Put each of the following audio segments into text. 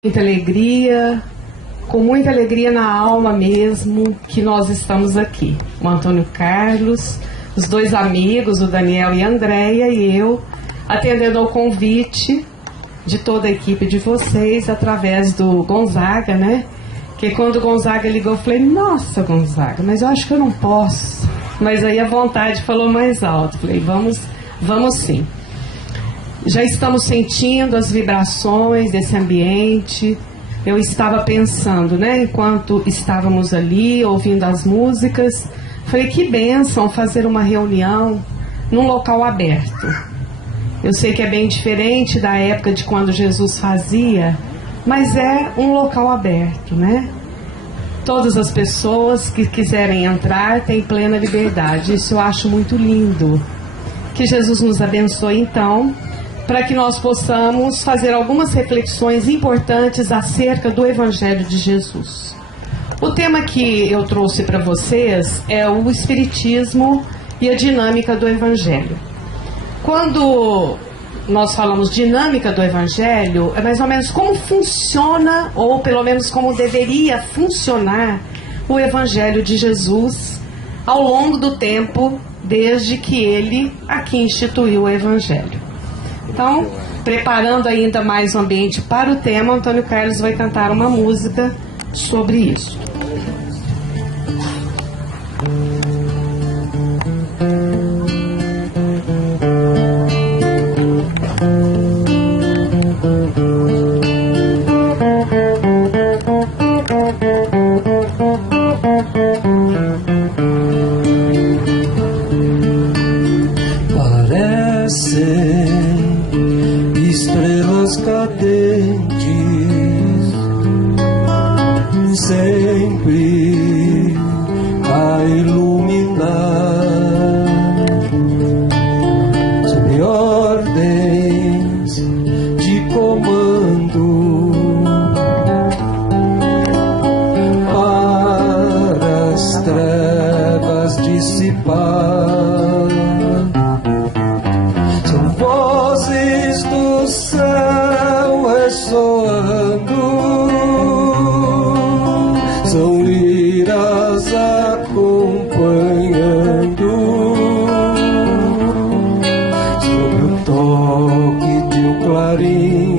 Com muita alegria na alma mesmo, que nós estamos aqui. O Antônio Carlos, os dois amigos, o Daniel e a Andréia, e eu, atendendo ao convite de toda a equipe de vocês, através do Gonzaga, né? Que quando o Gonzaga ligou, eu falei, nossa, Gonzaga, mas eu acho que eu não posso. Mas aí a vontade falou mais alto. Falei, vamos sim. Já estamos sentindo as vibrações desse ambiente. Eu estava pensando, né, enquanto estávamos ali ouvindo as músicas, falei, que bênção fazer uma reunião num local aberto. Eu sei que é bem diferente da época de quando Jesus fazia, mas é um local aberto, né? Todas as pessoas que quiserem entrar têm plena liberdade. Isso eu acho muito lindo. Que Jesus nos abençoe então, para que nós possamos fazer algumas reflexões importantes acerca do Evangelho de Jesus. O tema que eu trouxe para vocês é o Espiritismo e a dinâmica do Evangelho. Quando nós falamos dinâmica do Evangelho, é mais ou menos como funciona, ou pelo menos como deveria funcionar, o Evangelho de Jesus ao longo do tempo, desde que ele aqui instituiu o Evangelho. Então, preparando ainda mais o ambiente para o tema, Antônio Carlos vai cantar uma música sobre isso. Estrelas cadentes, sempre a iluminar, sob ordens de comando, para as trevas dissipar. São vozes do céu ressoando, são liras acompanhando, sob o toque de um clarim,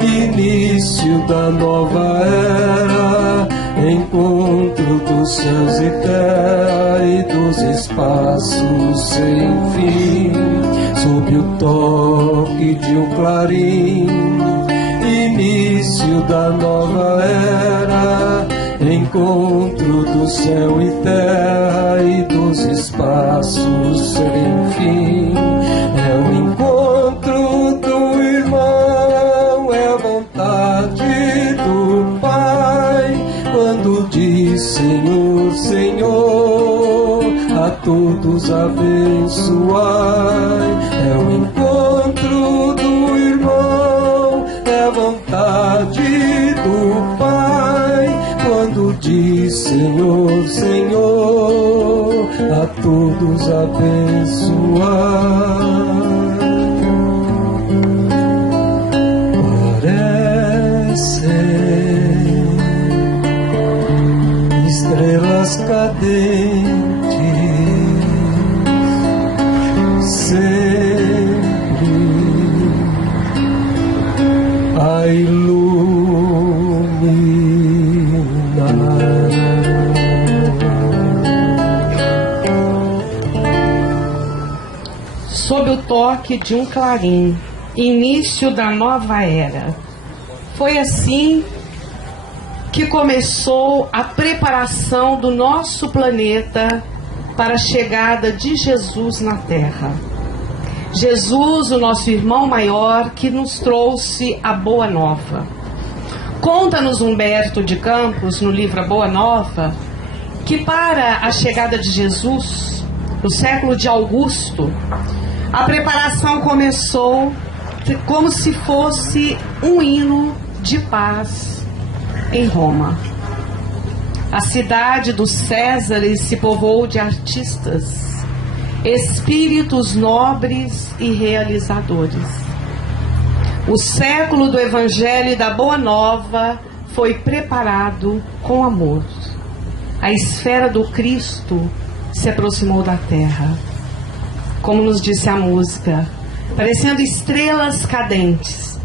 início da nova era, encontro dos céus e terra e dos espaços sem fim. Sob o toque de um clarim, início da nova era, encontro do céu e terra e dos espaços sem fim. É o encontro do irmão, é a vontade do Pai, quando diz Senhor, Senhor, a todos abençoai. É o encontro do irmão, é a vontade do Pai, quando diz Senhor, Senhor, a todos abençoai. Parecem estrelas cadentes, sempre a iluminar. Sob o toque de um clarim, início da nova era. Foi assim que começou a preparação do nosso planeta para a chegada de Jesus na Terra. Jesus, o nosso irmão maior, que nos trouxe a Boa Nova. Conta-nos Humberto de Campos, no livro A Boa Nova, que para a chegada de Jesus, no século de Augusto, a preparação começou como se fosse um hino de paz em Roma. A cidade dos Césares se povoou de artistas, espíritos nobres e realizadores. O século do Evangelho e da Boa Nova foi preparado com amor. A esfera do Cristo se aproximou da terra, como nos disse a música, parecendo estrelas cadentes.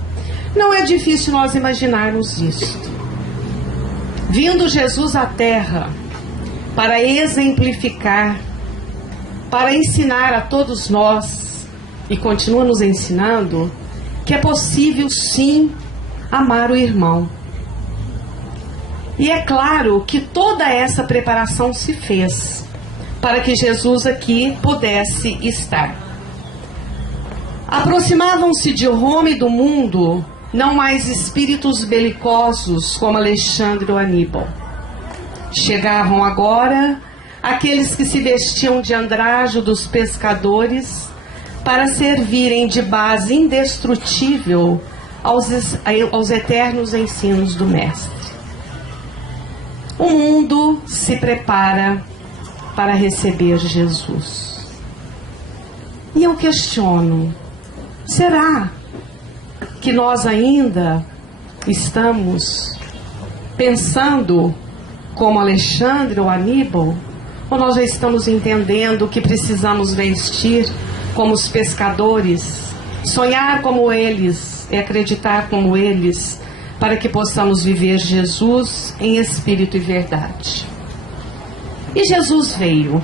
Não é difícil nós imaginarmos isto. Vindo Jesus à terra para exemplificar, para ensinar a todos nós, e continua nos ensinando, que é possível sim amar o irmão. E é claro que toda essa preparação se fez para que Jesus aqui pudesse estar. Aproximavam-se de Roma e do mundo não mais espíritos belicosos como Alexandre ou Aníbal. Chegavam agora aqueles que se vestiam de andrajo dos pescadores para servirem de base indestrutível aos eternos ensinos do Mestre. O mundo se prepara para receber Jesus. E eu questiono, será que nós ainda estamos pensando como Alexandre ou Aníbal? Ou nós já estamos entendendo que precisamos vestir como os pescadores, sonhar como eles e acreditar como eles, para que possamos viver Jesus em espírito e verdade? E Jesus veio.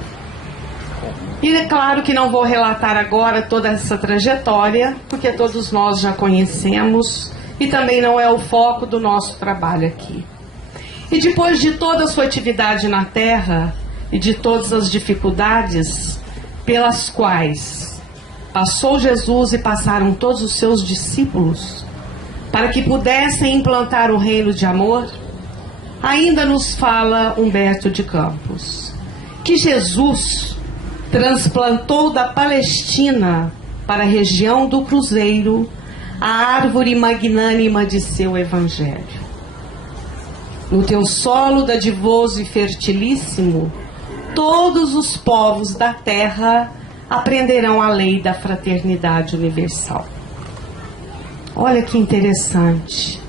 E é claro que não vou relatar agora toda essa trajetória, porque todos nós já conhecemos e também não é o foco do nosso trabalho aqui. E depois de toda a sua atividade na terra e de todas as dificuldades pelas quais passou Jesus e passaram todos os seus discípulos, para que pudessem implantar o reino de amor, ainda nos fala Humberto de Campos, que Jesus transplantou da Palestina para a região do Cruzeiro a árvore magnânima de seu Evangelho. No teu solo dadivoso e fertilíssimo, todos os povos da terra aprenderão a lei da fraternidade universal. Olha que interessante.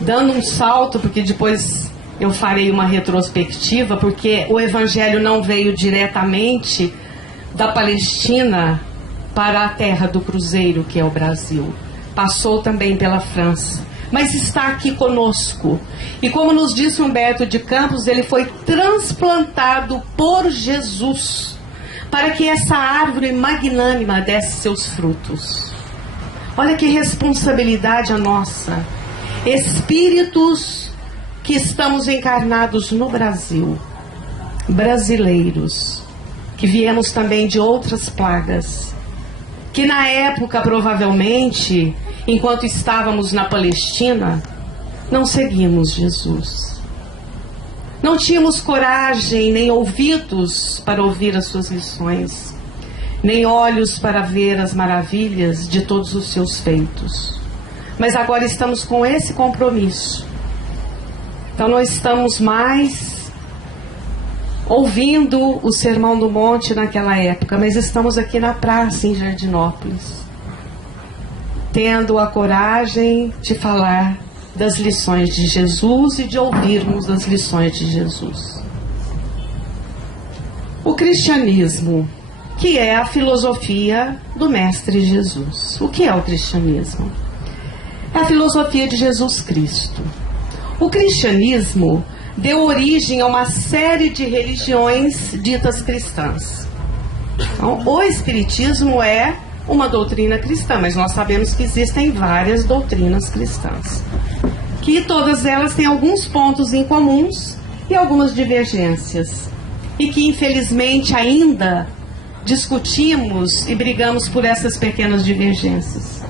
Dando um salto, porque depois eu farei uma retrospectiva, porque o Evangelho não veio diretamente da Palestina para a terra do Cruzeiro, que é o Brasil. Passou também pela França, mas está aqui conosco. E como nos disse Humberto de Campos, ele foi transplantado por Jesus para que essa árvore magnânima desse seus frutos. Olha que responsabilidade a nossa. Espíritos que estamos encarnados no Brasil, brasileiros, que viemos também de outras plagas, que na época, provavelmente, enquanto estávamos na Palestina, não seguimos Jesus. Não tínhamos coragem, nem ouvidos para ouvir as suas lições, nem olhos para ver as maravilhas de todos os seus feitos. Mas agora estamos com esse compromisso. Então não estamos mais ouvindo o Sermão do Monte naquela época, mas estamos aqui na praça em Jardinópolis, tendo a coragem de falar das lições de Jesus e de ouvirmos as lições de Jesus. O cristianismo, que é a filosofia do Mestre Jesus. O que é o cristianismo? É a filosofia de Jesus Cristo. O cristianismo deu origem a uma série de religiões ditas cristãs. Então, o espiritismo é uma doutrina cristã, mas nós sabemos que existem várias doutrinas cristãs, que todas elas têm alguns pontos em comuns e algumas divergências, e que infelizmente ainda discutimos e brigamos por essas pequenas divergências,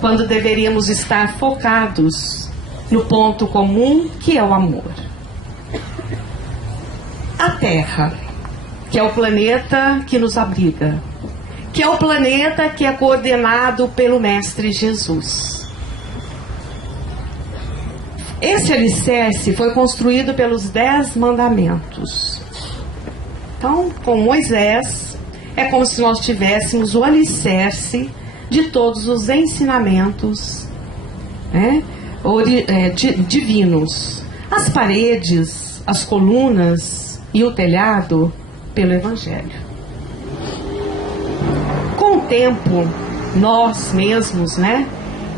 quando deveríamos estar focados no ponto comum, que é o amor. A Terra, que é o planeta que nos abriga, que é o planeta que é coordenado pelo Mestre Jesus. Esse alicerce foi construído pelos 10 mandamentos. Então, com Moisés, é como se nós tivéssemos o alicerce de todos os ensinamentos, né, divinos. As paredes, as colunas e o telhado pelo Evangelho. Com o tempo, nós mesmos, né,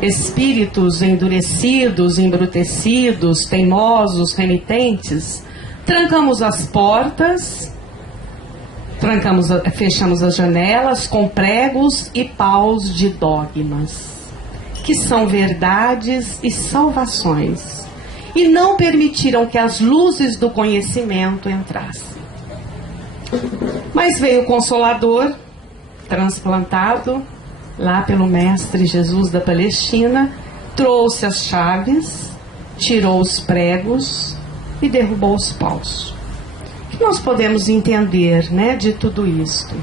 espíritos endurecidos, embrutecidos, teimosos, renitentes, trancamos as portas, fechamos as janelas com pregos e paus de dogmas, que são verdades e salvações, e não permitiram que as luzes do conhecimento entrassem. Mas veio o Consolador, transplantado lá pelo Mestre Jesus da Palestina, trouxe as chaves, tirou os pregos e derrubou os paus. O que nós podemos entender, né, de tudo isto?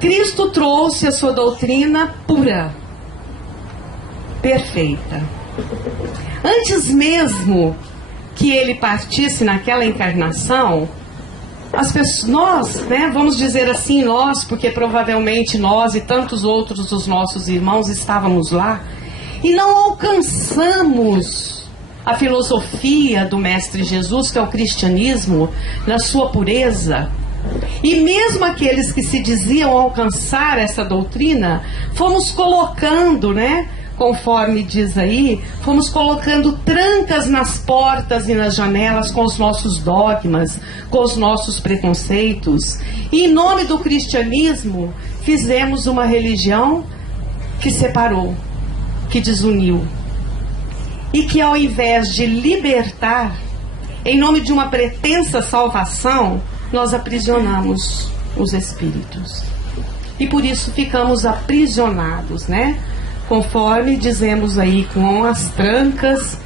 Cristo trouxe a sua doutrina pura, perfeita. Antes mesmo que ele partisse naquela encarnação, as pessoas, nós, né, vamos dizer assim, nós, porque provavelmente nós e tantos outros dos nossos irmãos estávamos lá, e não alcançamos a filosofia do Mestre Jesus, que é o cristianismo, na sua pureza. E mesmo aqueles que se diziam alcançar essa doutrina, fomos colocando, né, conforme diz aí, fomos colocando trancas nas portas e nas janelas com os nossos dogmas, com os nossos preconceitos. E em nome do cristianismo, fizemos uma religião que separou, que desuniu. E que ao invés de libertar, em nome de uma pretensa salvação, nós aprisionamos os espíritos. E por isso ficamos aprisionados, né? Conforme dizemos aí, com as trancas,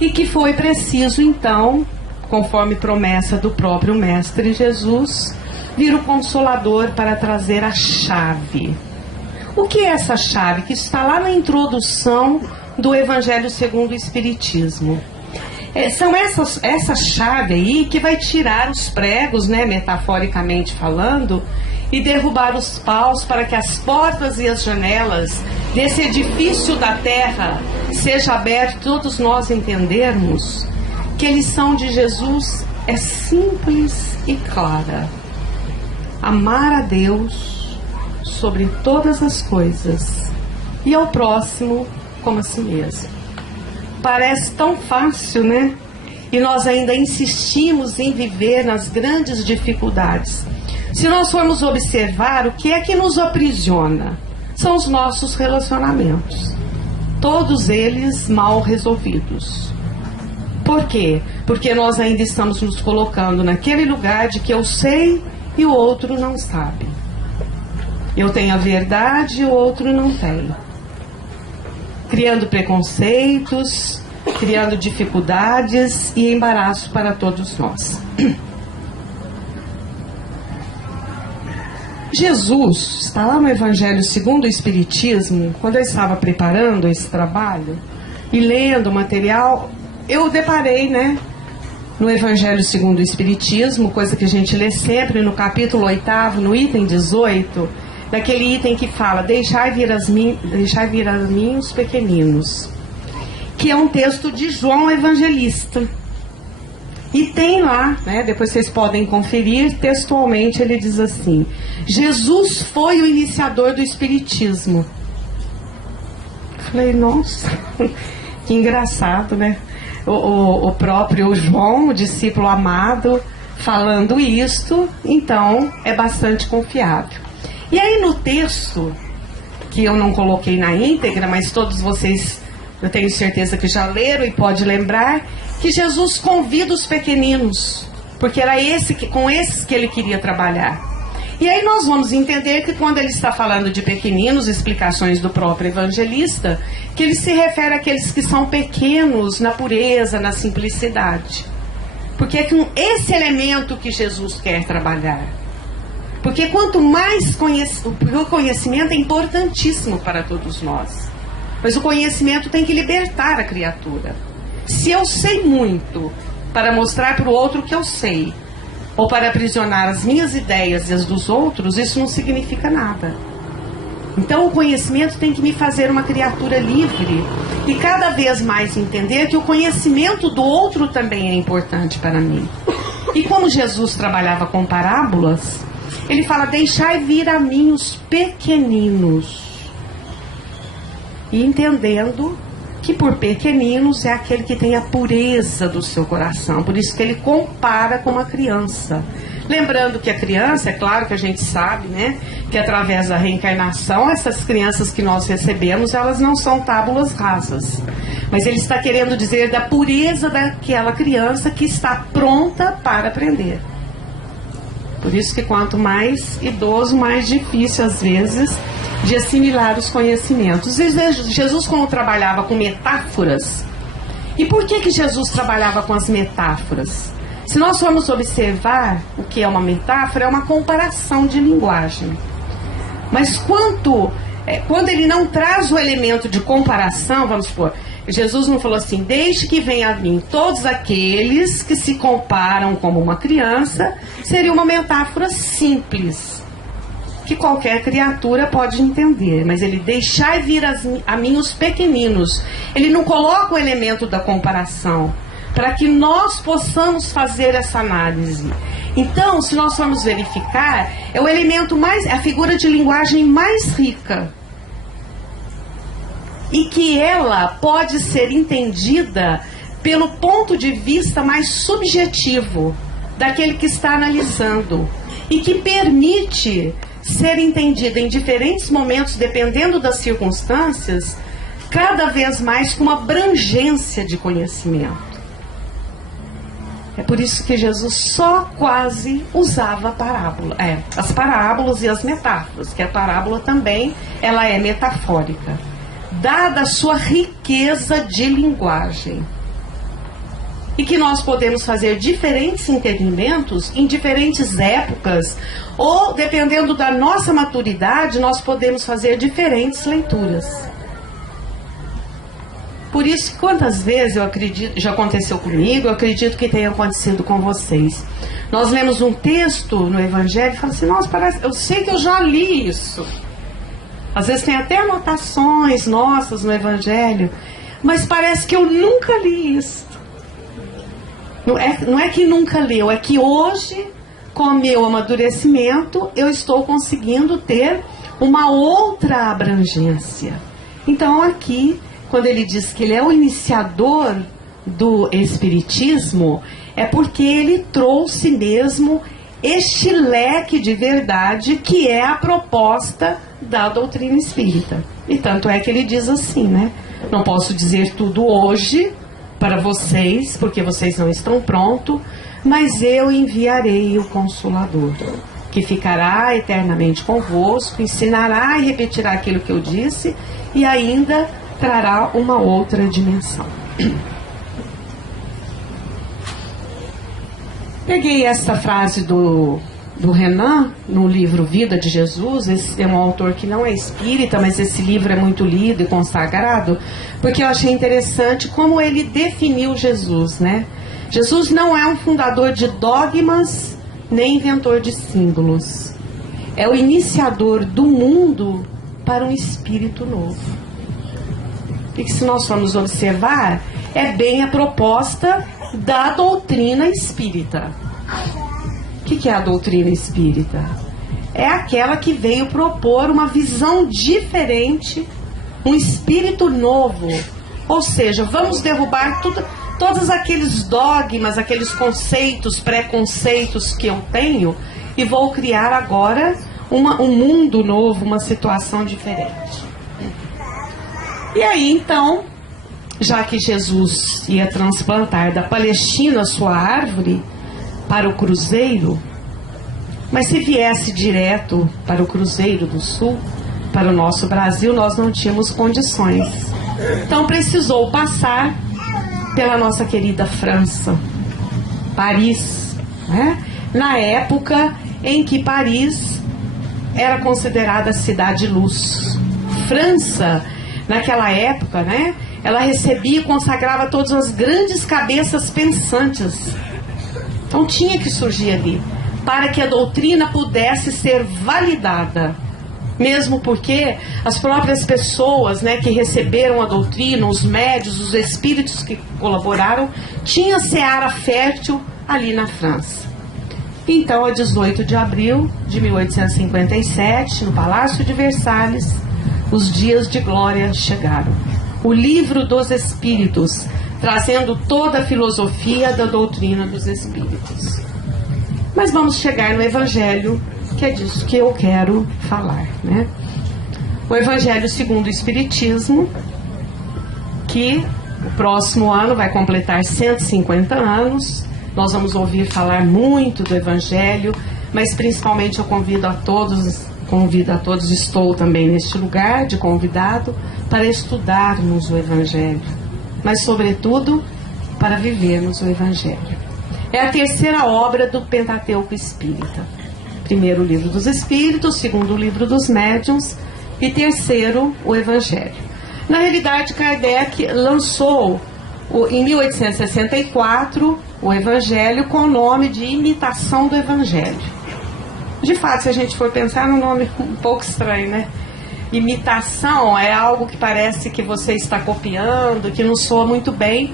e que foi preciso então, conforme promessa do próprio Mestre Jesus, vir o Consolador para trazer a chave. O que é essa chave? Que está lá na introdução do Evangelho segundo o Espiritismo. São essa chave aí que vai tirar os pregos, né, metaforicamente falando, e derrubar os paus para que as portas e as janelas desse edifício da terra seja aberto, todos nós entendermos que a lição de Jesus é simples e clara: amar a Deus sobre todas as coisas e ao próximo como a si mesmo. Parece tão fácil, né? E nós ainda insistimos em viver nas grandes dificuldades. Se nós formos observar, o que é que nos aprisiona? São os nossos relacionamentos. Todos eles mal resolvidos. Por quê? Porque nós ainda estamos nos colocando naquele lugar de que eu sei e o outro não sabe. Eu tenho a verdade e o outro não tem. Criando preconceitos, criando dificuldades e embaraço para todos nós. Jesus está lá no Evangelho segundo o Espiritismo. Quando eu estava preparando esse trabalho e lendo o material, eu deparei, né, no Evangelho segundo o Espiritismo, coisa que a gente lê sempre no capítulo 8º, no item 18, daquele item que fala: deixai vir a mim os pequeninos, que é um texto de João Evangelista. E tem lá, né, depois vocês podem conferir, textualmente ele diz assim: Jesus foi o iniciador do Espiritismo. Falei, nossa, que engraçado, né? O próprio João, o discípulo amado, falando isto, então é bastante confiável. E aí no texto, que eu não coloquei na íntegra, mas todos vocês, eu tenho certeza que já leram e pode lembrar, que Jesus convida os pequeninos, porque era com esses que ele queria trabalhar. E aí nós vamos entender que quando ele está falando de pequeninos, explicações do próprio evangelista, que ele se refere àqueles que são pequenos na pureza, na simplicidade. Porque é com esse elemento que Jesus quer trabalhar. Porque quanto mais porque o conhecimento é importantíssimo para todos nós. Mas o conhecimento tem que libertar a criatura. Se eu sei muito para mostrar para o outro que eu sei, ou para aprisionar as minhas ideias e as dos outros, isso não significa nada. Então o conhecimento tem que me fazer uma criatura livre e cada vez mais entender que o conhecimento do outro também é importante para mim. E como Jesus trabalhava com parábolas, ele fala: deixai vir a mim os pequeninos. E entendendo que por pequeninos é aquele que tem a pureza do seu coração. Por isso que ele compara com uma criança. Lembrando que a criança, é claro que a gente sabe, né, que através da reencarnação, essas crianças que nós recebemos, elas não são tábulas rasas. Mas ele está querendo dizer da pureza daquela criança que está pronta para aprender. Por isso que quanto mais idoso, mais difícil às vezes de assimilar os conhecimentos. Jesus, como trabalhava com metáforas, e por que Jesus trabalhava com as metáforas? Se nós formos observar o que é uma metáfora, é uma comparação de linguagem. Mas quando ele não traz o elemento de comparação, vamos supor, Jesus não falou assim: deixe que venha a mim todos aqueles que se comparam como uma criança. Seria uma metáfora simples, que qualquer criatura pode entender. Mas ele: deixai vir a mim os pequeninos. Ele não coloca o elemento da comparação, para que nós possamos fazer essa análise. Então, se nós formos verificar, é o elemento mais, a figura de linguagem mais rica. E que ela pode ser entendida pelo ponto de vista mais subjetivo daquele que está analisando. E que permite ser entendida em diferentes momentos, dependendo das circunstâncias, cada vez mais com uma abrangência de conhecimento. É por isso que Jesus só quase usava parábola. As parábolas e as metáforas, que a parábola também ela é metafórica, dada a sua riqueza de linguagem. E que nós podemos fazer diferentes entendimentos em diferentes épocas, ou dependendo da nossa maturidade, nós podemos fazer diferentes leituras. Por isso, quantas vezes eu acredito, já aconteceu comigo, eu acredito que tenha acontecido com vocês. Nós lemos um texto no Evangelho e falamos assim: nossa, parece, eu sei que eu já li isso. Às vezes tem até anotações nossas no Evangelho, mas parece que eu nunca li isso. Não é que nunca leu, é que hoje, com o meu amadurecimento, eu estou conseguindo ter uma outra abrangência. Então aqui, quando ele diz que ele é o iniciador do Espiritismo, é porque ele trouxe mesmo este leque de verdade que é a proposta da doutrina espírita. E tanto é que ele diz assim, né? Não posso dizer tudo hoje para vocês, porque vocês não estão prontos, mas eu enviarei o Consolador, que ficará eternamente convosco, ensinará e repetirá aquilo que eu disse, e ainda trará uma outra dimensão. Peguei essa frase do Renan, no livro Vida de Jesus. Esse é um autor que não é espírita, mas esse livro é muito lido e consagrado, porque eu achei interessante como ele definiu Jesus, né? Jesus não é um fundador de dogmas, nem inventor de símbolos. É o iniciador do mundo para um espírito novo. E que, se nós formos observar, é bem a proposta da doutrina espírita. O que é a doutrina espírita? É aquela que veio propor uma visão diferente, um espírito novo. Ou seja, vamos derrubar todos aqueles dogmas, aqueles conceitos, preconceitos que eu tenho, e vou criar agora um mundo novo, uma situação diferente. E aí, então, já que Jesus ia transplantar da Palestina sua árvore para o Cruzeiro, mas se viesse direto para o Cruzeiro do Sul, para o nosso Brasil, nós não tínhamos condições. Então precisou passar pela nossa querida França, Paris, né? Na época em que Paris era considerada cidade-luz. França, naquela época, né, ela recebia e consagrava todas as grandes cabeças pensantes. Então tinha que surgir ali, para que a doutrina pudesse ser validada. mesmo porque as próprias pessoas, né, que receberam a doutrina, os médios, os espíritos que colaboraram, tinha seara fértil ali na França. Então, a 18 de abril de 1857, no Palácio de Versalhes, os dias de glória chegaram. O Livro dos Espíritos, trazendo toda a filosofia da doutrina dos Espíritos. Mas vamos chegar no Evangelho, que é disso que eu quero falar, né? O Evangelho segundo o Espiritismo, que o próximo ano vai completar 150 anos. Nós vamos ouvir falar muito do Evangelho, mas principalmente eu convido a todos, estou também neste lugar de convidado, para estudarmos o Evangelho, mas sobretudo para vivermos o Evangelho. É a terceira obra do Pentateuco Espírita. Primeiro, o Livro dos Espíritos, segundo, o Livro dos Médiuns e terceiro, o Evangelho. Na realidade, Kardec lançou em 1864 o Evangelho com o nome de Imitação do Evangelho. De fato, se a gente for pensar, é um nome um pouco estranho, né? Imitação é algo que parece que você está copiando, que não soa muito bem.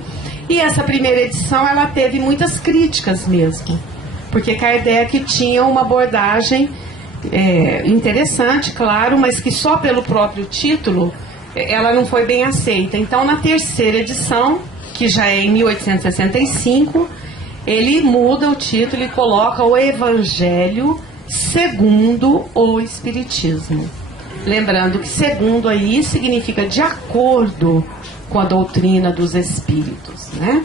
E essa primeira edição, ela teve muitas críticas mesmo, porque Kardec tinha uma abordagem interessante, claro, mas que só pelo próprio título ela não foi bem aceita. Então, na terceira edição, que já é em 1865, ele muda o título e coloca o Evangelho segundo o Espiritismo. Lembrando que segundo aí significa de acordo com a doutrina dos Espíritos, né?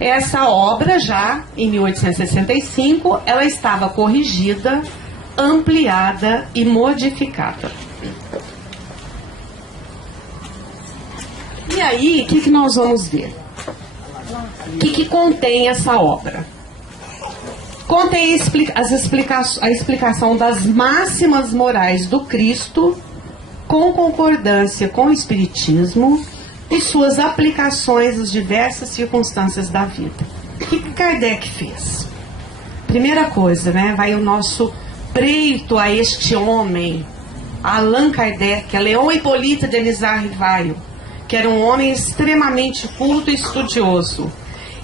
Essa obra já, em 1865, ela estava corrigida, ampliada e modificada. E aí, o que nós vamos ver? O que contém essa obra? Contém a explicação das máximas morais do Cristo, com concordância com o Espiritismo e suas aplicações às diversas circunstâncias da vida. O que Kardec fez? Primeira coisa, né? Vai o nosso preito a este homem, a Allan Kardec, a Leon Hippolyte Denisard Rivaio, que era um homem extremamente culto e estudioso.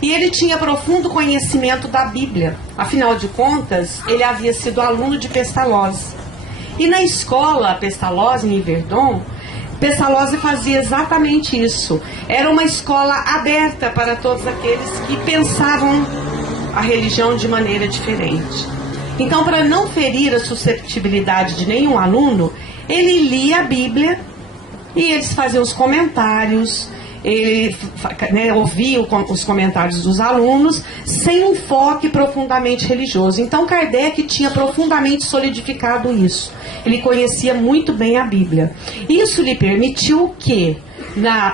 E ele tinha profundo conhecimento da Bíblia. Afinal de contas, ele havia sido aluno de Pestalozzi. E na escola Pestalozzi, em Yverdon, Pestalozzi fazia exatamente isso. Era uma escola aberta para todos aqueles que pensavam a religião de maneira diferente. Então, para não ferir a susceptibilidade de nenhum aluno, ele lia a Bíblia e eles faziam os comentários. Ele ouvia os comentários dos alunos sem um foco profundamente religioso. Então Kardec tinha profundamente solidificado isso. Ele conhecia muito bem a Bíblia. Isso lhe permitiu que,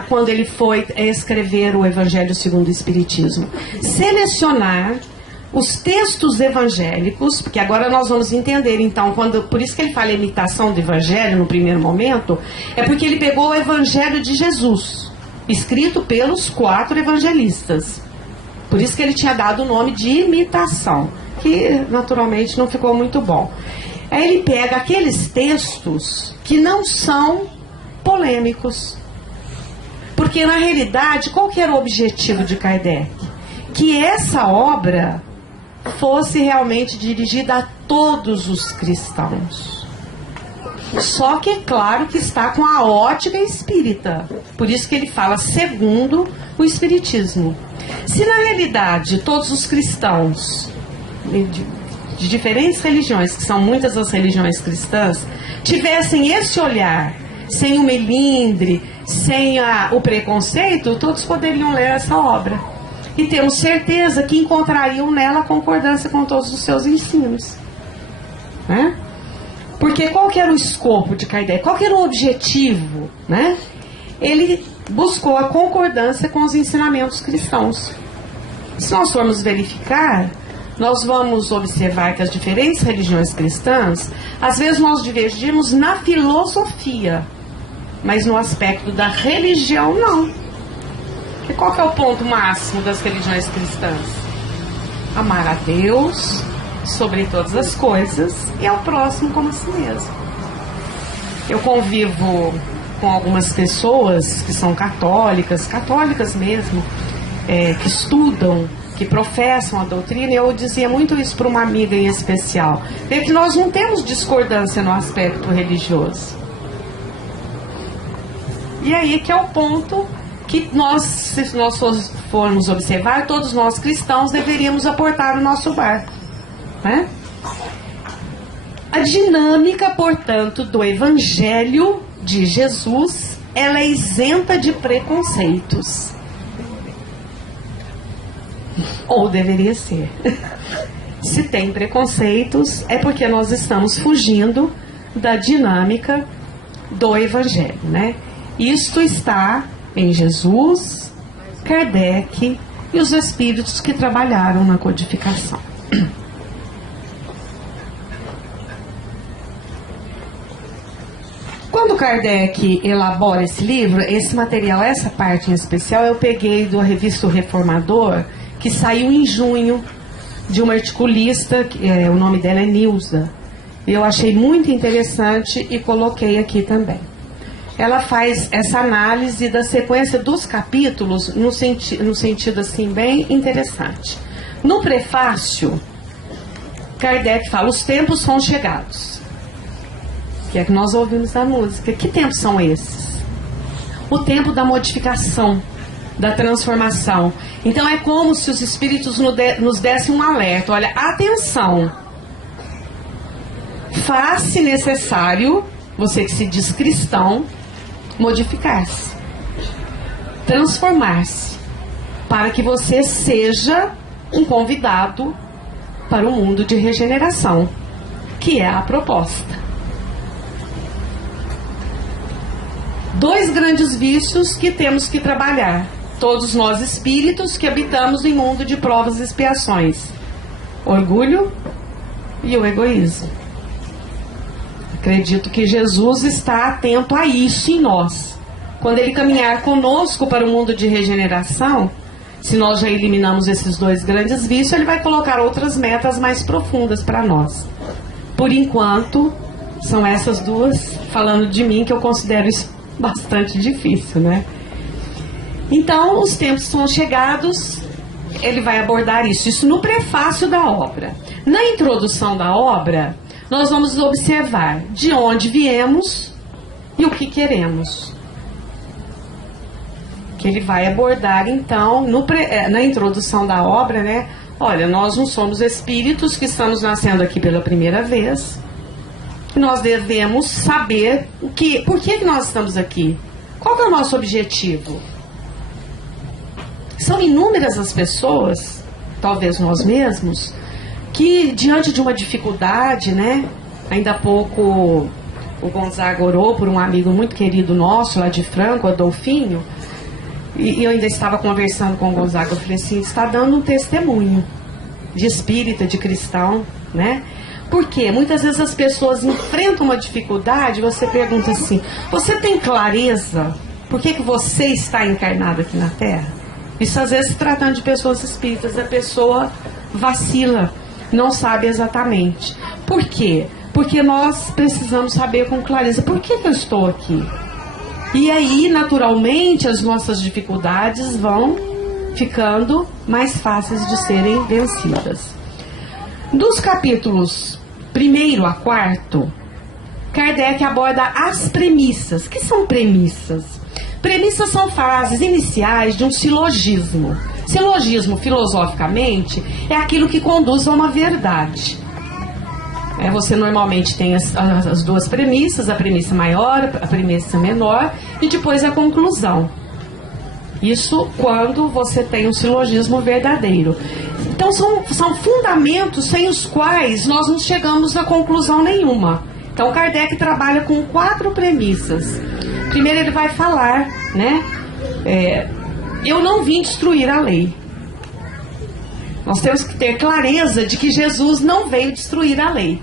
quando ele foi escrever o Evangelho segundo o Espiritismo, selecionar os textos evangélicos, porque agora nós vamos entender, então, por isso que ele fala imitação do Evangelho no primeiro momento, é porque ele pegou o Evangelho de Jesus, escrito pelos 4 evangelistas. Por isso que ele tinha dado o nome de imitação, que naturalmente não ficou muito bom. Aí ele pega aqueles textos que não são polêmicos. Porque na realidade, qual que era o objetivo de Kardec? Que essa obra fosse realmente dirigida a todos os cristãos. Só que é claro que está com a ótica espírita. Por isso que ele fala segundo o Espiritismo. Se na realidade todos os cristãos de diferentes religiões, que são muitas as religiões cristãs, tivessem esse olhar, sem o melindre, sem o preconceito, todos poderiam ler essa obra. E temos certeza que encontrariam nela concordância com todos os seus ensinos. Né? Porque qual que era o escopo de Kardec? Qual que era o objetivo? Né? Ele buscou a concordância com os ensinamentos cristãos. Se nós formos verificar, nós vamos observar que as diferentes religiões cristãs, às vezes nós divergimos na filosofia, mas no aspecto da religião não. E qual que é o ponto máximo das religiões cristãs? Amar a Deus sobre todas as coisas e ao próximo como a si mesmo. eu convivo com algumas pessoas que são católicas mesmo, que estudam, que professam a doutrina, e eu dizia muito isso para uma amiga em especial, é que nós não temos discordância no aspecto religioso. E aí que é o ponto que nós, se nós formos observar, todos nós cristãos deveríamos aportar o nosso barco, né? A dinâmica, portanto, do Evangelho de Jesus, ela é isenta de preconceitos. Ou deveria ser. Se tem preconceitos, é porque nós estamos fugindo da dinâmica do Evangelho, né? Isto está em Jesus, Kardec e os espíritos que trabalharam na codificação. Quando Kardec elabora esse livro, esse material, essa parte em especial, eu peguei da revista O Reformador, que saiu em junho, de uma articulista, o nome dela é Nilza. Eu achei muito interessante e coloquei aqui também. Ela faz essa análise da sequência dos capítulos no sentido assim bem interessante. No prefácio, Kardec fala: os tempos são chegados. Que é que nós ouvimos na música. Que tempos são esses? O tempo da modificação, da transformação. Então é como se os espíritos nos dessem um alerta. Olha, atenção, faz-se necessário, você que se diz cristão, modificar-se, transformar-se, para que você seja um convidado para o mundo de regeneração, que é a proposta. Dois grandes vícios que temos que trabalhar, todos nós espíritos que habitamos em mundo de provas e expiações: orgulho e o egoísmo. Acredito que Jesus está atento a isso em nós. Quando Ele caminhar conosco para o mundo de regeneração, se nós já eliminamos esses dois grandes vícios, Ele vai colocar outras metas mais profundas para nós. Por enquanto, são essas duas, falando de mim, que eu considero isso bastante difícil, né? Então, os tempos são chegados, ele vai abordar isso no prefácio da obra. Na introdução da obra, nós vamos observar de onde viemos e o que queremos. Que ele vai abordar, então, na introdução da obra, né? Olha, nós não somos espíritos que estamos nascendo aqui pela primeira vez. Nós devemos saber por que nós estamos aqui. Qual que é o nosso objetivo? São inúmeras as pessoas, talvez nós mesmos, que diante de uma dificuldade, né? Ainda há pouco o Gonzaga orou por um amigo muito querido nosso, lá de Franco, Adolfinho, e eu ainda estava conversando com o Gonzaga, eu falei assim: está dando um testemunho de espírita, de cristão, né? Porque muitas vezes as pessoas enfrentam uma dificuldade, você pergunta assim: você tem clareza por que você está encarnado aqui na Terra? Isso às vezes, se tratando de pessoas espíritas, a pessoa vacila, não sabe exatamente. Por quê? Porque nós precisamos saber com clareza por que eu estou aqui. E aí, naturalmente, as nossas dificuldades vão ficando mais fáceis de serem vencidas. Dos capítulos 1º a 4º, Kardec aborda as premissas. Que são premissas? Premissas são frases iniciais de um silogismo. Silogismo, filosoficamente, é aquilo que conduz a uma verdade. Você normalmente tem as duas premissas, a premissa maior, a premissa menor, e depois a conclusão. Isso quando você tem um silogismo verdadeiro. Então são fundamentos sem os quais nós não chegamos a conclusão nenhuma. Então Kardec trabalha com 4 premissas. Primeiro ele vai falar, né? Eu não vim destruir a lei. Nós temos que ter clareza de que Jesus não veio destruir a lei.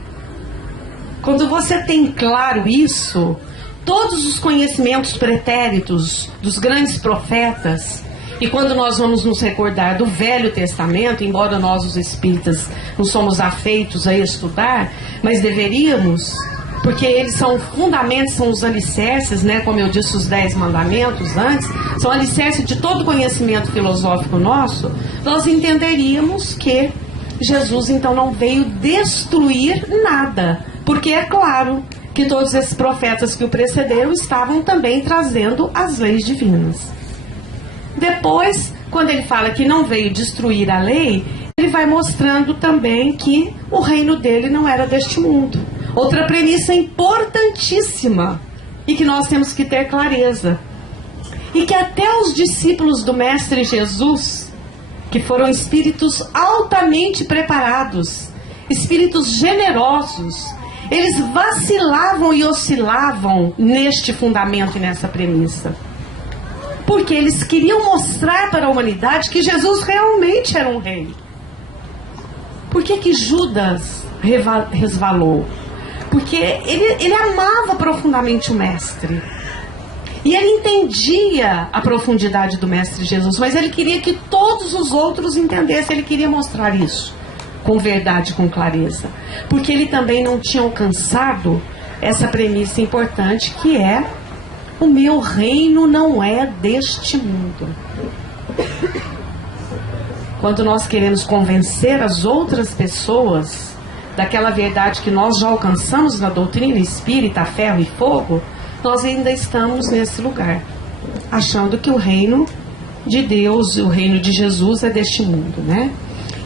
Quando você tem claro isso, todos os conhecimentos pretéritos dos grandes profetas, e quando nós vamos nos recordar do Velho Testamento, embora nós os espíritas não somos afeitos a estudar, mas deveríamos, porque eles são fundamentos, são os alicerces, né? Como eu disse, os 10 mandamentos antes, são alicerces de todo conhecimento filosófico nosso, nós entenderíamos que Jesus então não veio destruir nada, porque é claro que todos esses profetas que o precederam estavam também trazendo as leis divinas. Depois, quando ele fala que não veio destruir a lei, ele vai mostrando também que o reino dele não era deste mundo. Outra premissa importantíssima e que nós temos que ter clareza. E que até os discípulos do Mestre Jesus, que foram espíritos altamente preparados, espíritos generosos, eles vacilavam e oscilavam neste fundamento e nessa premissa. Porque eles queriam mostrar para a humanidade que Jesus realmente era um rei. Por que Judas resvalou? Porque ele amava profundamente o Mestre. E ele entendia a profundidade do Mestre Jesus, mas ele queria que todos os outros entendessem, ele queria mostrar isso com verdade, com clareza. Porque ele também não tinha alcançado essa premissa importante, que é: o meu reino não é deste mundo. Quando nós queremos convencer as outras pessoas daquela verdade que nós já alcançamos na doutrina espírita, ferro e fogo, nós ainda estamos nesse lugar, achando que o reino de Deus, o reino de Jesus é deste mundo, né?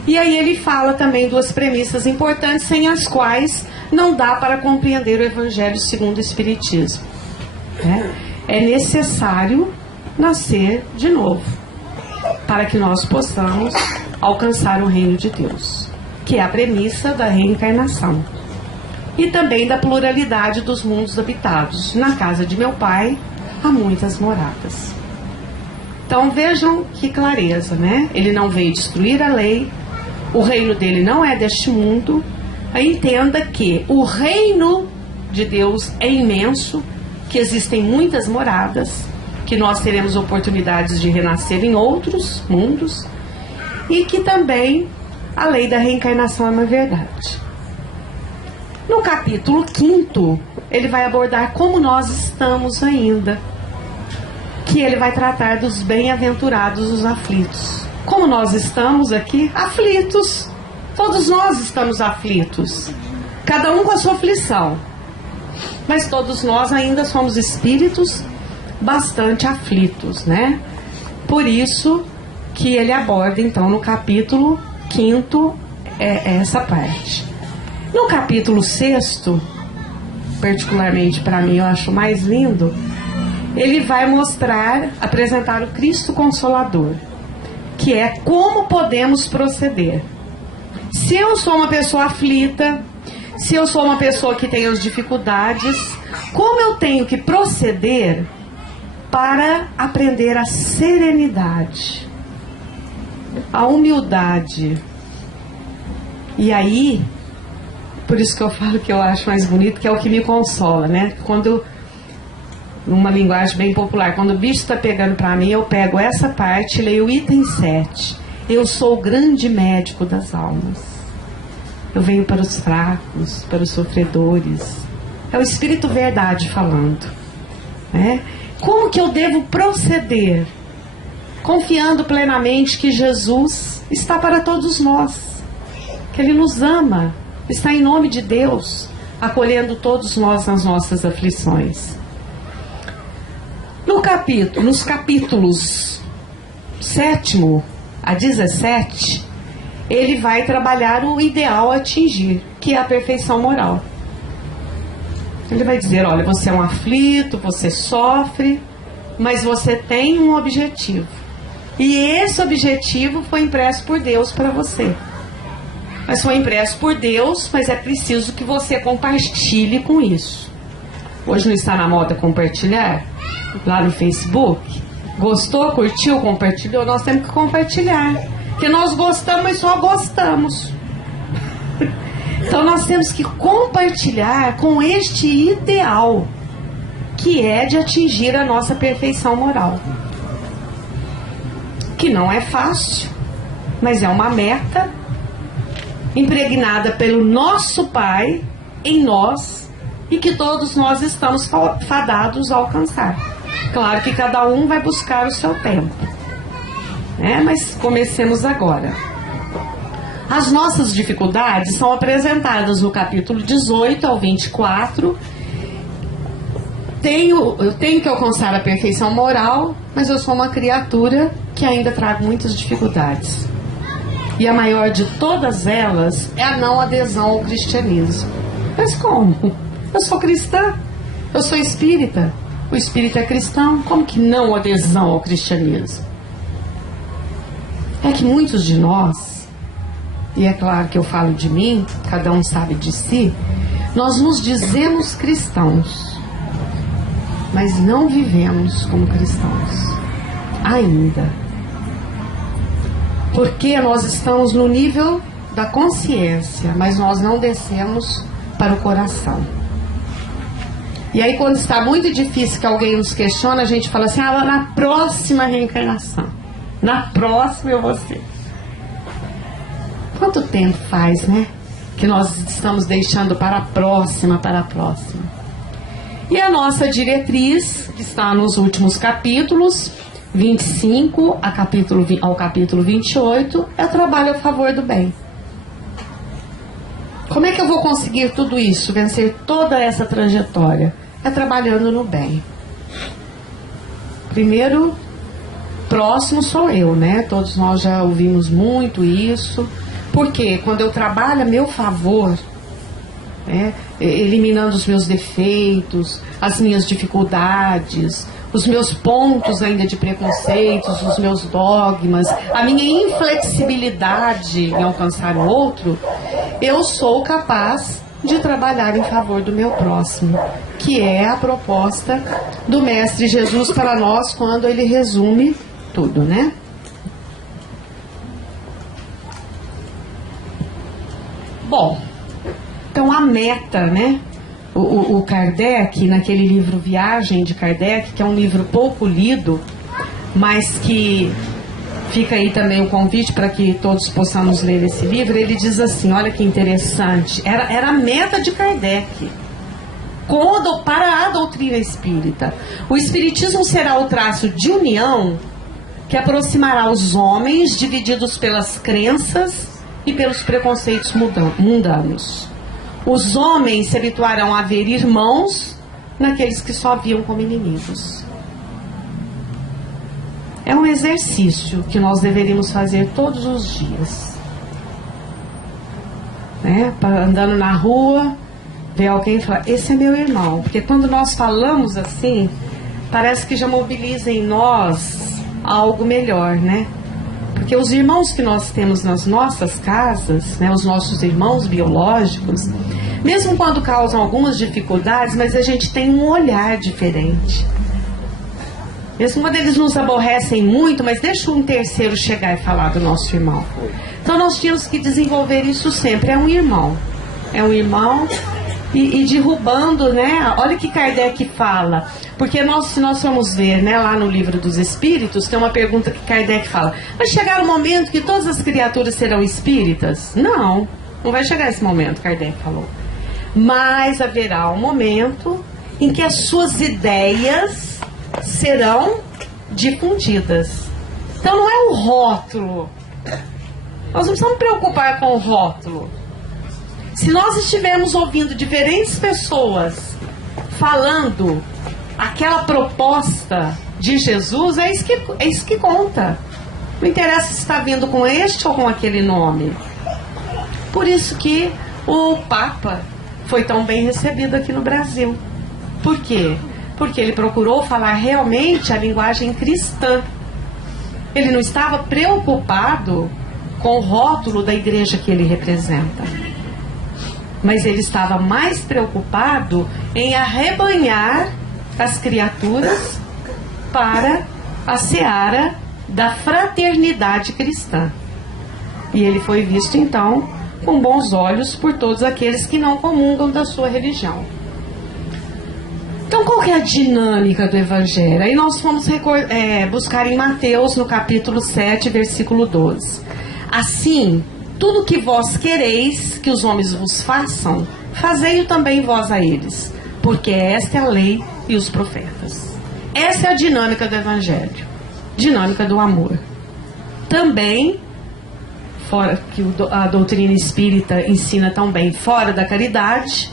E aí ele fala também duas premissas importantes, sem as quais não dá para compreender o Evangelho segundo o Espiritismo, né? É necessário nascer de novo, para que nós possamos alcançar o reino de Deus, que é a premissa da reencarnação. E também da pluralidade dos mundos habitados. Na casa de meu pai há muitas moradas. Então vejam que clareza, né? Ele não veio destruir a lei, o reino dele não é deste mundo. Aí entenda que o reino de Deus é imenso, que existem muitas moradas, que nós teremos oportunidades de renascer em outros mundos, e que também a lei da reencarnação é uma verdade. No capítulo 5º, ele vai abordar como nós estamos ainda, que ele vai tratar dos bem-aventurados, os aflitos. Como nós estamos aqui? Aflitos. Todos nós estamos aflitos, cada um com a sua aflição, mas todos nós ainda somos espíritos bastante aflitos, né? Por isso que ele aborda então no capítulo 5º essa parte. No capítulo 6º, particularmente para mim eu acho mais lindo, ele vai apresentar o Cristo Consolador, que é como podemos proceder. Se eu sou uma pessoa aflita, se eu sou uma pessoa que tem as dificuldades, como eu tenho que proceder para aprender a serenidade, a humildade. E aí, por isso que eu falo que eu acho mais bonito, que é o que me consola, né? Quando, numa linguagem bem popular, quando o bicho está pegando para mim, eu pego essa parte e leio o item 7. Eu sou o grande médico das almas. Eu venho para os fracos, para os sofredores. É o Espírito Verdade falando, né? Como que eu devo proceder? Confiando plenamente que Jesus está para todos nós, que Ele nos ama, está em nome de Deus, acolhendo todos nós nas nossas aflições. Nos capítulos 7º a 17, ele vai trabalhar o ideal a atingir, que é a perfeição moral. Ele vai dizer: olha, você é um aflito, você sofre, mas você tem um objetivo. E esse objetivo foi impresso por Deus para você. Mas foi impresso por Deus, mas é preciso que você compartilhe com isso. Hoje não está na moda compartilhar? Lá no Facebook? Gostou, curtiu, compartilhou? Nós temos que compartilhar. Porque nós gostamos, mas só gostamos. Então nós temos que compartilhar com este ideal, que é de atingir a nossa perfeição moral. Que não é fácil, mas é uma meta impregnada pelo nosso Pai em nós, e que todos nós estamos fadados a alcançar. Claro que cada um vai buscar o seu tempo, né? Mas comecemos agora. As nossas dificuldades são apresentadas no capítulo 18 ao 24. Eu tenho que alcançar a perfeição moral, mas eu sou uma criatura que ainda trago muitas dificuldades. E a maior de todas elas é a não adesão ao cristianismo. Mas como? Eu sou cristã, eu sou espírita, o espírita é cristão, como que não adesão ao cristianismo? É que muitos de nós, e é claro que eu falo de mim, cada um sabe de si, nós nos dizemos cristãos, mas não vivemos como cristãos, ainda. Porque nós estamos no nível da consciência, mas nós não descemos para o coração. E aí quando está muito difícil que alguém nos questiona, a gente fala assim, na próxima reencarnação, na próxima eu vou ser. Quanto tempo faz, né, que nós estamos deixando para a próxima, E a nossa diretriz, que está nos últimos capítulos, 25 ao capítulo 28, é trabalho a favor do bem. Como é que eu vou conseguir tudo isso, vencer toda essa trajetória? É trabalhando no bem. Primeiro, próximo sou eu, né? Todos nós já ouvimos muito isso. Porque quando eu trabalho a meu favor, né, eliminando os meus defeitos, as minhas dificuldades, os meus pontos ainda de preconceitos, os meus dogmas, a minha inflexibilidade em alcançar o outro, eu sou capaz de trabalhar em favor do meu próximo, que é a proposta do Mestre Jesus para nós quando ele resume tudo, né? Bom, então a meta, né? O Kardec, naquele livro Viagem de Kardec, que é um livro pouco lido, mas que fica aí também o convite para que todos possamos ler esse livro, ele diz assim, olha que interessante, era a meta de Kardec, para a doutrina espírita. O espiritismo será o traço de união que aproximará os homens divididos pelas crenças e pelos preconceitos mundanos. Os homens se habituarão a ver irmãos naqueles que só viam como inimigos. É um exercício que nós deveríamos fazer todos os dias, né? Andando na rua, ver alguém e falar, esse é meu irmão. Porque quando nós falamos assim, parece que já mobiliza em nós algo melhor, né? Porque os irmãos que nós temos nas nossas casas, né, os nossos irmãos biológicos, mesmo quando causam algumas dificuldades, mas a gente tem um olhar diferente. Mesmo quando eles nos aborrecem muito, mas deixa um terceiro chegar e falar do nosso irmão. Então nós tínhamos que desenvolver isso sempre. É um irmão. E derrubando, né? Olha que Kardec fala. Porque se nós formos ver, né, lá no Livro dos Espíritos, tem uma pergunta que Kardec fala. Vai chegar o momento que todas as criaturas serão espíritas? Não vai chegar esse momento, Kardec falou. Mas haverá um momento em que as suas ideias serão difundidas. Então não é o rótulo. Nós não precisamos preocupar com o rótulo. Se nós estivermos ouvindo diferentes pessoas falando aquela proposta de Jesus, é isso que conta. Não interessa se está vindo com este ou com aquele nome. Por isso que o Papa foi tão bem recebido aqui no Brasil. Por quê? Porque ele procurou falar realmente a linguagem cristã. Ele não estava preocupado com o rótulo da igreja que ele representa, mas ele estava mais preocupado em arrebanhar as criaturas para a seara da fraternidade cristã. E ele foi visto então com bons olhos por todos aqueles que não comungam da sua religião. Então qual que é a dinâmica do Evangelho? Aí nós fomos buscar em Mateus, no capítulo 7, versículo 12. Assim, tudo que vós quereis que os homens vos façam, fazei-o também vós a eles, porque esta é a lei e os profetas. Essa é a dinâmica do Evangelho, dinâmica do amor. Também, fora que a doutrina espírita ensina tão bem, fora da caridade,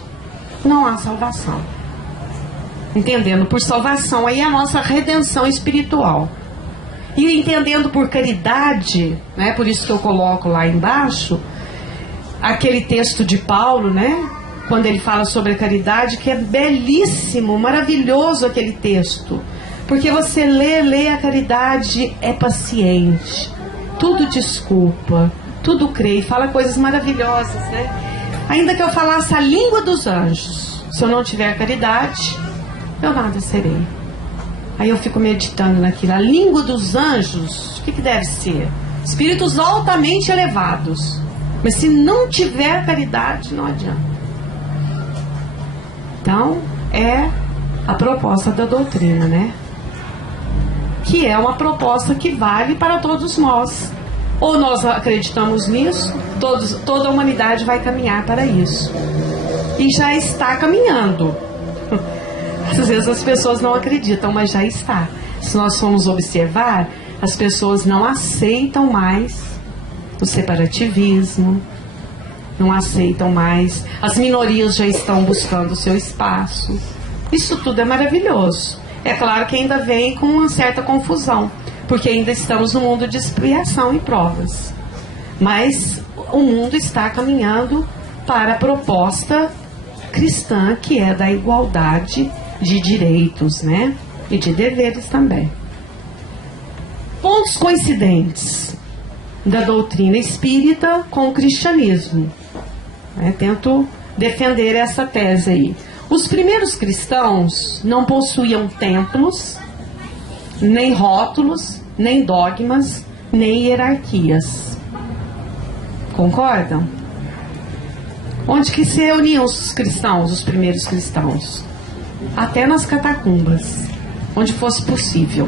não há salvação. Entendendo por salvação aí a nossa redenção espiritual. E entendendo por caridade, né, por isso que eu coloco lá embaixo, aquele texto de Paulo, né, quando ele fala sobre a caridade, que é belíssimo, maravilhoso aquele texto. Porque você lê a caridade, é paciente, tudo desculpa, tudo crê, e fala coisas maravilhosas, né? Ainda que eu falasse a língua dos anjos, se eu não tiver caridade, eu nada serei. Aí eu fico meditando naquilo. A língua dos anjos, o que deve ser? Espíritos altamente elevados. Mas se não tiver caridade, não adianta. Então, é a proposta da doutrina, né? Que é uma proposta que vale para todos nós. Ou nós acreditamos nisso, toda a humanidade vai caminhar para isso. E já está caminhando. Às vezes as pessoas não acreditam, mas já está. Se nós formos observar, as pessoas não aceitam mais o separativismo, não aceitam mais, as minorias já estão buscando o seu espaço. Isso tudo é maravilhoso. É claro que ainda vem com uma certa confusão, porque ainda estamos no mundo de expiação e provas. Mas o mundo está caminhando para a proposta cristã, que é da igualdade de direitos, né? E de deveres também. Pontos coincidentes da doutrina espírita com o cristianismo. Tento defender essa tese aí. Os primeiros cristãos não possuíam templos, nem rótulos, nem dogmas, nem hierarquias. Concordam? Onde que se reuniam os cristãos, os primeiros cristãos? Até nas catacumbas, onde fosse possível.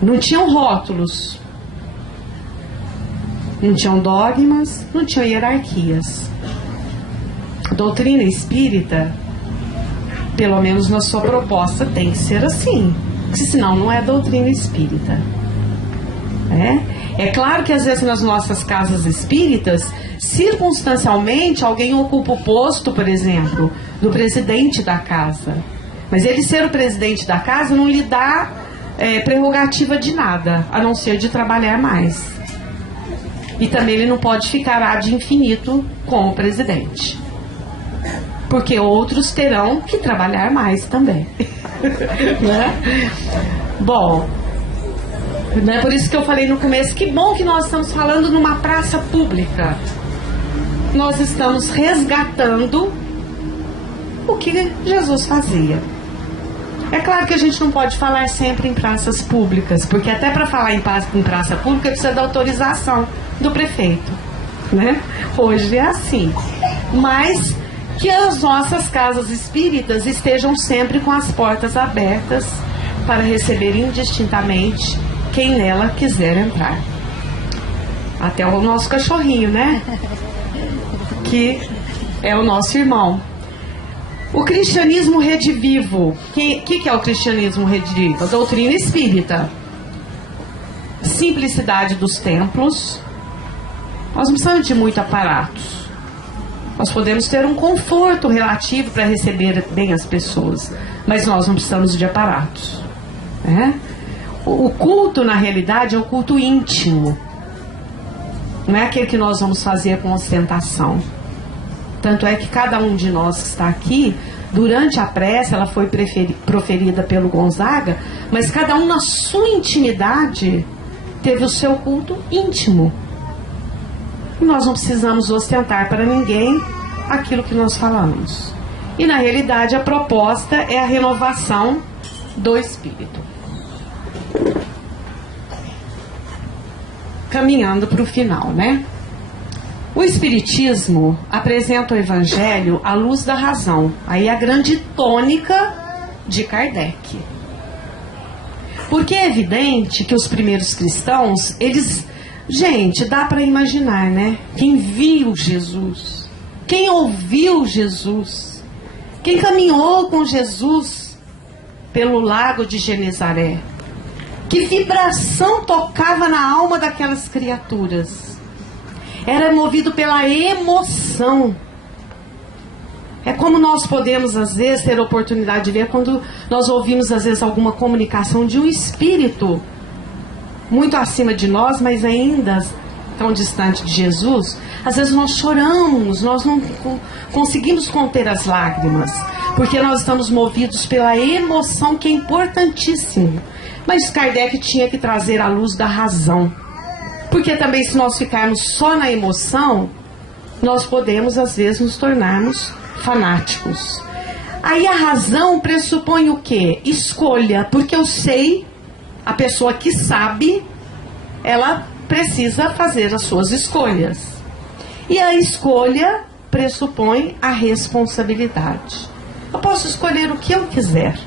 Não tinham rótulos, não tinham dogmas, não tinham hierarquias. A doutrina espírita, pelo menos na sua proposta, tem que ser assim, porque senão não é doutrina espírita. É claro que às vezes nas nossas casas espíritas, circunstancialmente, alguém ocupa o posto, por exemplo, do presidente da casa. Mas ele ser o presidente da casa não lhe dá prerrogativa de nada, a não ser de trabalhar mais. E também ele não pode ficar ad infinito como presidente, porque outros terão que trabalhar mais também. Né? Bom, não é por isso que eu falei no começo, que bom que nós estamos falando numa praça pública. Nós estamos resgatando o que Jesus fazia. É claro que a gente não pode falar sempre em praças públicas, porque até para falar em praça pública precisa da autorização do prefeito, né? Hoje é assim. Mas que as nossas casas espíritas estejam sempre com as portas abertas para receber indistintamente quem nela quiser entrar. Até o nosso cachorrinho, né? Que é o nosso irmão. O cristianismo redivivo. O que é o cristianismo redivivo? A doutrina espírita. Simplicidade dos templos. Nós não precisamos de muito aparatos. Nós podemos ter um conforto relativo para receber bem as pessoas, mas nós não precisamos de aparatos. O culto, na realidade, é o culto íntimo. Não é aquele que nós vamos fazer com ostentação. Tanto é que cada um de nós que está aqui, durante a prece, ela foi proferida pelo Gonzaga, mas cada um na sua intimidade teve o seu culto íntimo. E nós não precisamos ostentar para ninguém aquilo que nós falamos. E na realidade a proposta é a renovação do espírito. Caminhando para o final, né? O Espiritismo apresenta o Evangelho à luz da razão. Aí a grande tônica de Kardec. Porque é evidente que os primeiros cristãos, eles... Gente, dá para imaginar, né? Quem viu Jesus, quem ouviu Jesus, Quem caminhou com Jesus pelo lago de Genezaré? Que vibração tocava na alma daquelas criaturas? Era movido pela emoção. É como nós podemos, às vezes, ter a oportunidade de ver quando nós ouvimos, às vezes, alguma comunicação de um espírito muito acima de nós, mas ainda tão distante de Jesus. Às vezes nós choramos, nós não conseguimos conter as lágrimas, porque nós estamos movidos pela emoção, que é importantíssimo. Mas Kardec tinha que trazer a luz da razão, porque também, se nós ficarmos só na emoção, nós podemos, às vezes, nos tornarmos fanáticos. Aí a razão pressupõe o quê? Escolha, porque eu sei, a pessoa que sabe, ela precisa fazer as suas escolhas. E a escolha pressupõe a responsabilidade. Eu posso escolher o que eu quiser.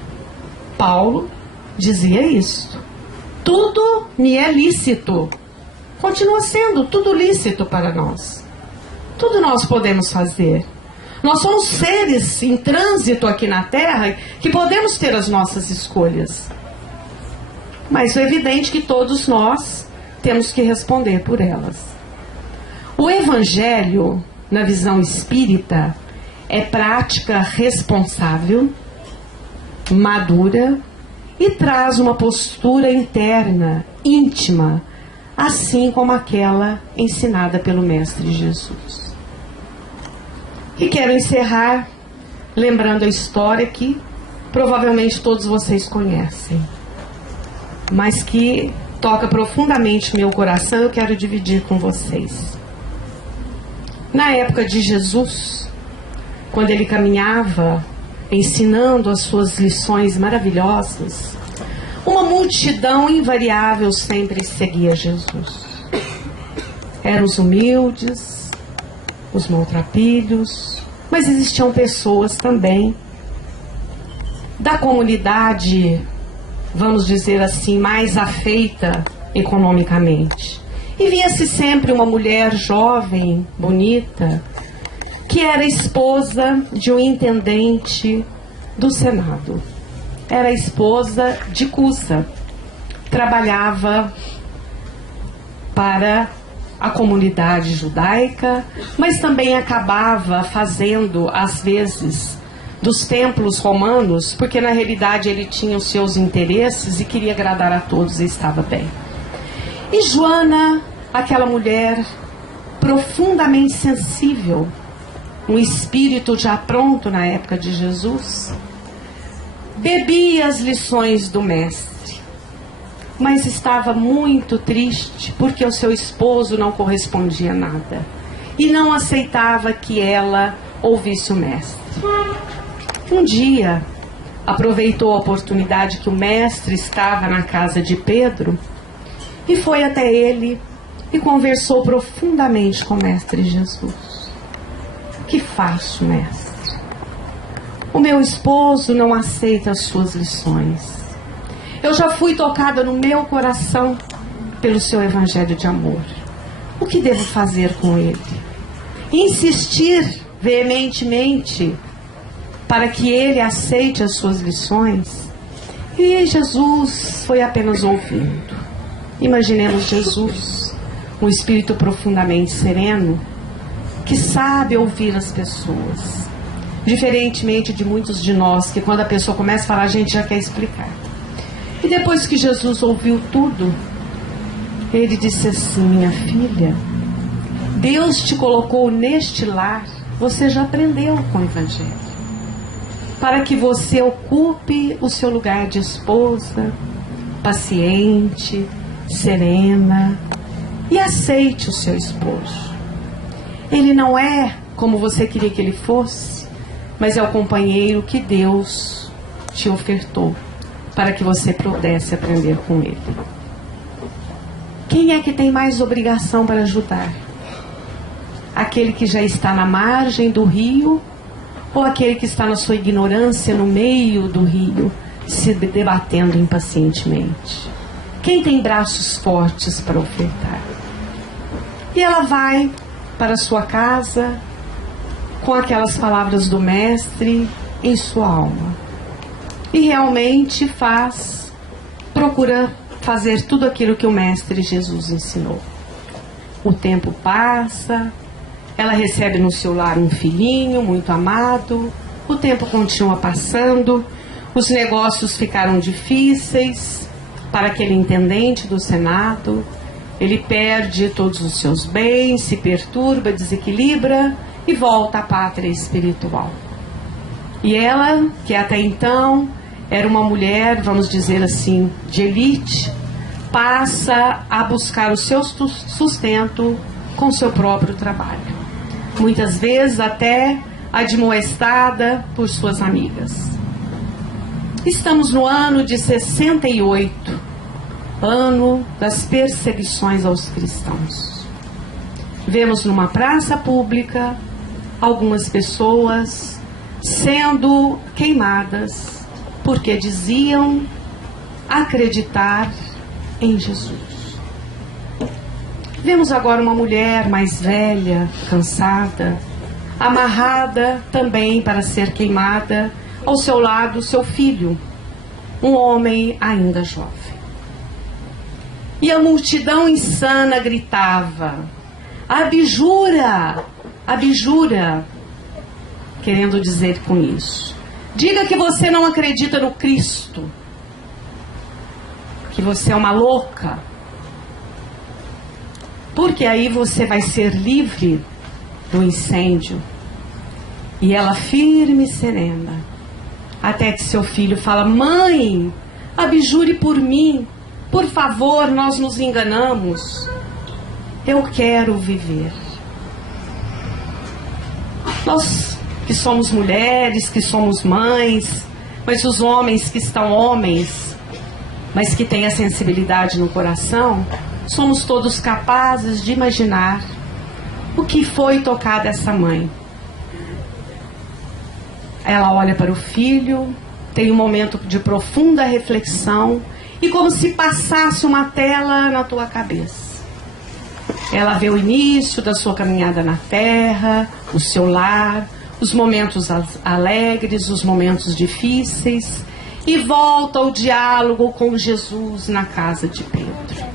Paulo dizia isso. Tudo me é lícito. Continua sendo tudo lícito para nós. Tudo nós podemos fazer. Nós somos seres em trânsito aqui na Terra que podemos ter as nossas escolhas. Mas é evidente que todos nós temos que responder por elas. O Evangelho, na visão espírita, é prática responsável, madura e traz uma postura interna, íntima, assim como aquela ensinada pelo Mestre Jesus. E quero encerrar lembrando a história que provavelmente todos vocês conhecem, mas que toca profundamente meu coração. Eu quero dividir com vocês. Na época de Jesus, quando ele caminhava ensinando as suas lições maravilhosas, uma multidão invariável sempre seguia Jesus. Eram os humildes, os maltrapilhos, mas existiam pessoas também da comunidade, vamos dizer assim, mais afeita economicamente. E via-se sempre uma mulher jovem, bonita, que era esposa de um intendente do Senado. Era esposa de Cusa. Trabalhava para a comunidade judaica, mas também acabava fazendo, às vezes, dos templos romanos, porque na realidade ele tinha os seus interesses e queria agradar a todos e estava bem. E Joana, aquela mulher profundamente sensível, um espírito já pronto na época de Jesus, bebia as lições do mestre, mas estava muito triste porque o seu esposo não correspondia a nada e não aceitava que ela ouvisse o mestre. Um dia, aproveitou a oportunidade que o mestre estava na casa de Pedro e foi até ele e conversou profundamente com o mestre Jesus. O que faço, mestre? O meu esposo não aceita as suas lições. Eu já fui tocada no meu coração pelo seu evangelho de amor. O que devo fazer com ele? Insistir veementemente para que ele aceite as suas lições? E Jesus foi apenas ouvindo. Imaginemos Jesus, um espírito profundamente sereno, que sabe ouvir as pessoas. Diferentemente de muitos de nós, que quando a pessoa começa a falar, a gente já quer explicar. E depois que Jesus ouviu tudo, ele disse assim: minha filha, Deus te colocou neste lar, você já aprendeu com o Evangelho, para que você ocupe o seu lugar de esposa, paciente, serena, e aceite o seu esposo. Ele não é como você queria que ele fosse, mas é o companheiro que Deus te ofertou para que você pudesse aprender com ele. Quem é que tem mais obrigação para ajudar? Aquele que já está na margem do rio ou aquele que está na sua ignorância no meio do rio, se debatendo impacientemente? Quem tem braços fortes para ofertar? E ela vai para sua casa com aquelas palavras do mestre em sua alma. E realmente procura fazer tudo aquilo que o Mestre Jesus ensinou. O tempo passa, ela recebe no seu lar um filhinho muito amado, o tempo continua passando, os negócios ficaram difíceis para aquele intendente do Senado, ele perde todos os seus bens, se perturba, desequilibra e volta à pátria espiritual. E ela, que até então era uma mulher, vamos dizer assim, de elite, passa a buscar o seu sustento com seu próprio trabalho. Muitas vezes até admoestada por suas amigas. Estamos no ano de 68, ano das perseguições aos cristãos. Vemos numa praça pública algumas pessoas sendo queimadas porque diziam acreditar em Jesus. Vemos agora uma mulher mais velha, cansada, amarrada também para ser queimada, ao seu lado seu filho, um homem ainda jovem. E a multidão insana gritava: abjura, abjura, querendo dizer com isso: diga que você não acredita no Cristo, que você é uma louca, porque aí você vai ser livre do incêndio. E ela firme e serena, até que seu filho fala: mãe, abjure por mim, por favor, nós nos enganamos, eu quero viver. Nós que somos mulheres, que somos mães, mas os homens que estão homens, mas que têm a sensibilidade no coração, somos todos capazes de imaginar o que foi tocar dessa mãe. Ela olha para o filho, tem um momento de profunda reflexão e como se passasse uma tela na tua cabeça. Ela vê o início da sua caminhada na terra, o seu lar, os momentos alegres, os momentos difíceis, e volta ao diálogo com Jesus na casa de Pedro.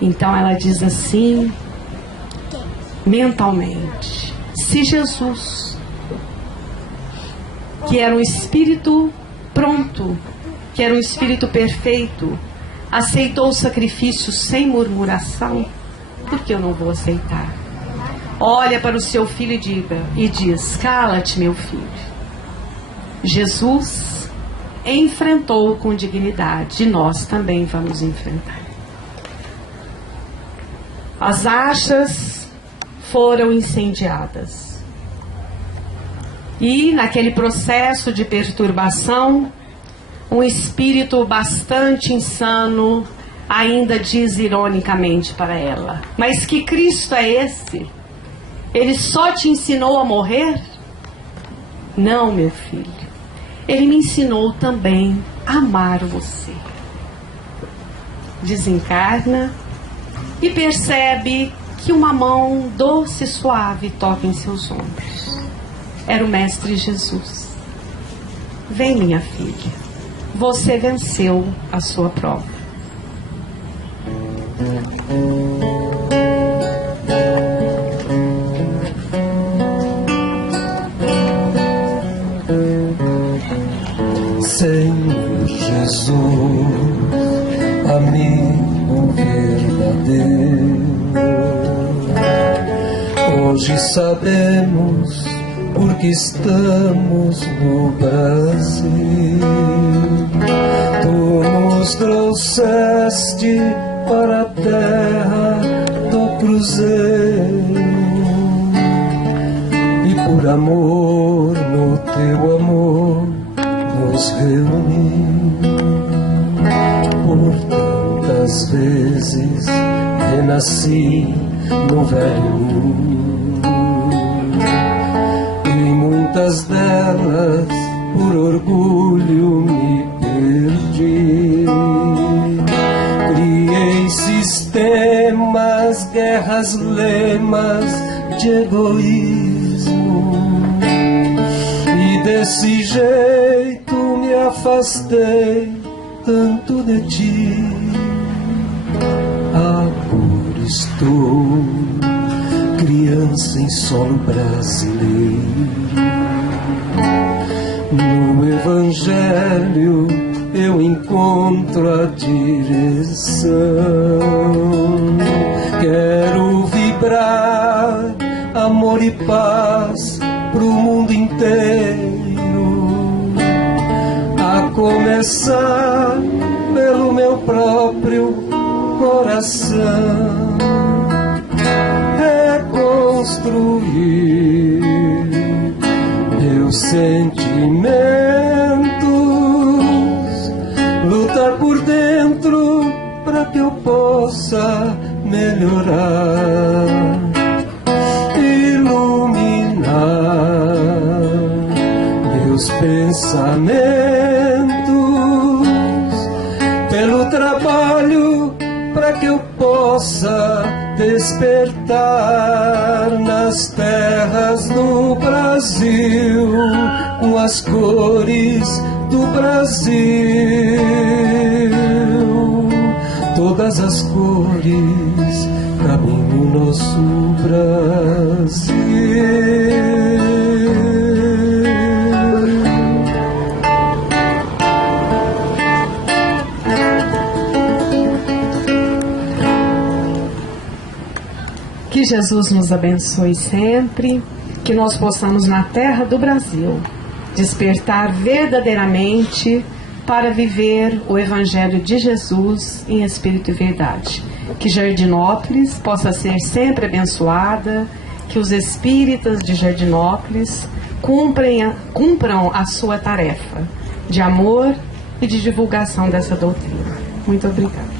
Então ela diz assim, mentalmente: se Jesus, que era um espírito pronto, que era um espírito perfeito, aceitou o sacrifício sem murmuração, por que eu não vou aceitar? Olha para o seu filho e diz: cala-te, meu filho. Jesus enfrentou com dignidade e nós também vamos enfrentar. As achas foram incendiadas. E naquele processo de perturbação, um espírito bastante insano ainda diz ironicamente para ela: mas que Cristo é esse? Ele só te ensinou a morrer? Não, meu filho. Ele me ensinou também a amar você. Desencarna e percebe que uma mão doce e suave toca em seus ombros. Era o Mestre Jesus. Vem, minha filha, você venceu a sua prova. Senhor Jesus, amigo verdadeiro, hoje sabemos porque estamos no Brasil. Tu nos trouxeste para a terra do cruzeiro e por amor, no teu amor, nos reunimos. Por tantas vezes renasci no velho mundo, e muitas delas por orgulho me perdi. Criei sistemas, guerras, lemas de egoísmo, Desse jeito me afastei tanto de ti. Agora estou criança em solo brasileiro. No Evangelho eu encontro a direção. Quero vibrar amor e paz pro mundo inteiro, a começar pelo meu próprio coração. Reconstruir meus sentimentos, lutar por dentro para que eu possa melhorar, iluminar meus pensamentos pelo trabalho para que eu possa despertar nas terras do Brasil com as cores do Brasil, todas as cores cabem no nosso Brasil. Que Jesus nos abençoe sempre, que nós possamos na terra do Brasil despertar verdadeiramente para viver o Evangelho de Jesus em espírito e verdade. Que Jardinópolis possa ser sempre abençoada, que os espíritas de Jardinópolis cumpram a sua tarefa de amor e de divulgação dessa doutrina. Muito obrigada.